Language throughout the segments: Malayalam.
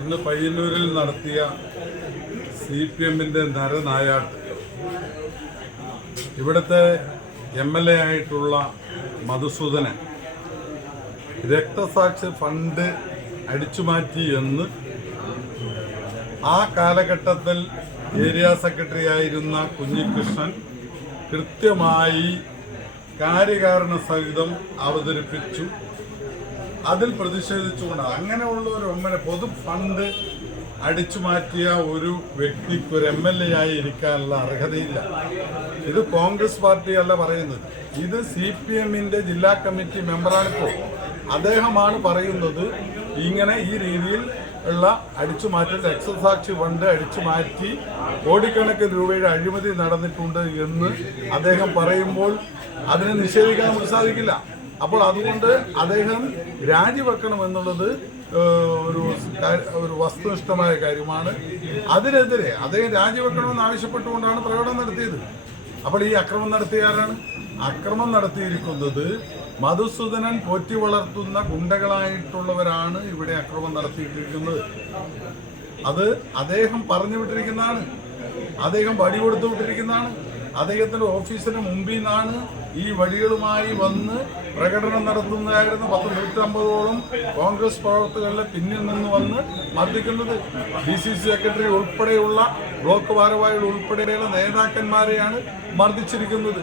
ഇന്ന് പയ്യന്നൂരിൽ നടത്തിയ സി പി എമ്മിന്റെ നരനായാട്ട്. ഇവിടുത്തെ എം എൽ എ ആയിട്ടുള്ള മധുസൂദനൻ രക്തസാക്ഷി ഫണ്ട് അടിച്ചുമാറ്റി എന്ന് ആ കാലഘട്ടത്തിൽ ഏരിയ സെക്രട്ടറി ആയിരുന്ന കുഞ്ഞികൃഷ്ണൻ കൃത്യമായി കാര്യകാരണ സഹിതം അവതരിപ്പിച്ചു. അതിൽ പ്രതിഷേധിച്ചുകൊണ്ട് അങ്ങനെയുള്ള ഒരു ഒമ്മനെ പൊതു ഫണ്ട് അടിച്ചു മാറ്റിയ ഒരു വ്യക്തിക്ക് ഒരു എം എൽ എ ആയി ഇരിക്കാനുള്ള അർഹതയില്ല. ഇത് കോൺഗ്രസ് പാർട്ടിയല്ല പറയുന്നത്. ഇത് സി പി എമ്മിന്റെ ജില്ലാ കമ്മിറ്റി മെമ്പറാണിപ്പോൾ അദ്ദേഹമാണ് പറയുന്നത് ഇങ്ങനെ ഈ രീതിയിൽ ഉള്ള അടിച്ചു മാറ്റൽ രക്തസാക്ഷി ഫണ്ട് അടിച്ചു മാറ്റി കോടിക്കണക്കിന് രൂപയുടെ അഴിമതി നടന്നിട്ടുണ്ട് എന്ന് അദ്ദേഹം പറയുമ്പോൾ അതിനെ നിഷേധിക്കാൻ സാധിക്കില്ല. അപ്പോൾ അതുകൊണ്ട് അദ്ദേഹം രാജിവെക്കണം എന്നുള്ളത് ഒരു ഒരു വസ്തുനിഷ്ഠമായ കാര്യമാണ്. അതിനെതിരെ അദ്ദേഹം രാജിവെക്കണമെന്ന് ആവശ്യപ്പെട്ടുകൊണ്ടാണ് പ്രകടനം നടത്തിയത്. അപ്പോൾ ഈ അക്രമം നടത്തിയ ആരാണ്? അക്രമം നടത്തിയിരിക്കുന്നത് മധുസൂദനൻ പോറ്റി വളർത്തുന്ന ഗുണ്ടകളായിട്ടുള്ളവരാണ് ഇവിടെ അക്രമം നടത്തിയിട്ടിരിക്കുന്നത്. അത് അദ്ദേഹം പറഞ്ഞു വിട്ടിരിക്കുന്നതാണ്. അദ്ദേഹം വടി കൊടുത്തു വിട്ടിരിക്കുന്നതാണ്. അദ്ദേഹത്തിന്റെ ഓഫീസിന് മുമ്പിൽ നിന്നാണ് ഈ വഴികളുമായി വന്ന് പ്രകടനം നടത്തുന്നതായിരുന്ന പത്ത് നൂറ്റമ്പതോളം കോൺഗ്രസ് പ്രവർത്തകരുടെ പിന്നിൽ നിന്ന് വന്ന് മർദ്ദിക്കുന്നത് ഡി സി സി സെക്രട്ടറി ഉൾപ്പെടെയുള്ള ബ്ലോക്ക് ഭാരവാഹികൾ ഉൾപ്പെടെയുള്ള നേതാക്കന്മാരെയാണ് മർദ്ദിച്ചിരിക്കുന്നത്.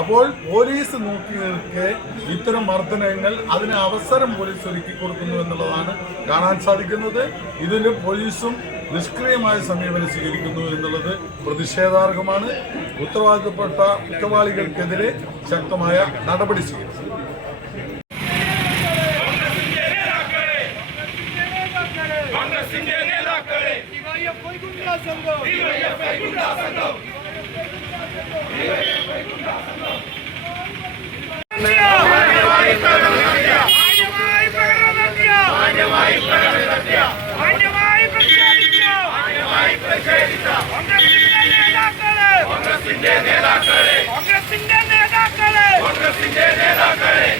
അപ്പോൾ പോലീസ് നോക്കി നിൽക്കെ ഇത്തരം മർദ്ദനങ്ങൾ അതിന് അവസരം പോലീസ് ഒരുക്കി കൊടുക്കുന്നു എന്നുള്ളതാണ് കാണാൻ സാധിക്കുന്നത്. ഇതിൽ പോലീസും നിഷ്ക്രിയമായ സമീപനം സ്വീകരിക്കുന്നു എന്നുള്ളത് പ്രതിഷേധാർഹമാണ്. ഉത്തരവാദിത്തപ്പെട്ട കുറ്റവാളികൾക്കെതിരെ ശക്തമായ നടപടി സ്വീകരിച്ചു. കോൺഗ്രസിന്റെ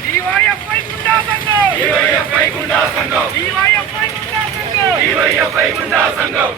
ഡിവൈഎഫ്ഐ ഗുണ്ടാ സംഘം ഡിവൈഎഫ്ഐ ഗുണ്ടാ സംഘം ഡിവൈഎഫ്ഐ ഗുണ്ടാ സംഘം